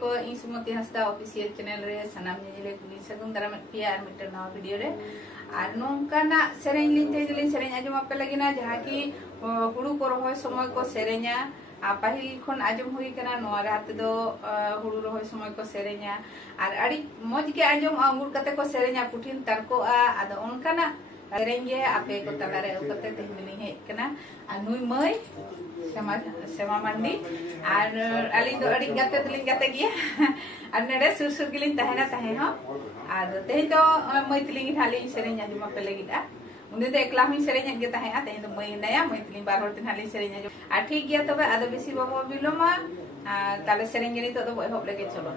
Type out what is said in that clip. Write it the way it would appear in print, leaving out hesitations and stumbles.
को इन सुमति Hansda official channel रे सनाम नेले कुनी सगुन दाराम पिया आर मिटर नवा वीडियो रे आर नोंकाना सेरेन लिन ते दिलिन सेरेन आजम आपे लगिना जहां की हुड़ू को रहोय समय को सेरेन्या पाहिल खन आजम हुई कना नोआ रात दो हुड़ू रहोय समय को सेरेन्या आर अड़ी मौज के आजम अंगुर कते को सेरेन्या पुठिन तरको आ आदो ओनकाना सेरेन्ये आपे को तलारे कते तेहमिनी हे कना नुई मई सेमा मंडी और अली दो अड़ी गते तलिन गते गिया और नेडे सुसुर गिलिन तहेना तहे हो आद तेहि तो मई तलिन हाली सेरेन्या जुमा पे लगिदा उन्हें तो एकला हुई सेरेन्या गे तहे आ तेहि तो मई नया मई तलिन बार होर तिन हाली सेरेन्या जो आ ठीक गिया तबे आदो बेसी बाबो बिलोमा ताले सेरेन्या नि तो बय होब लेगे चलो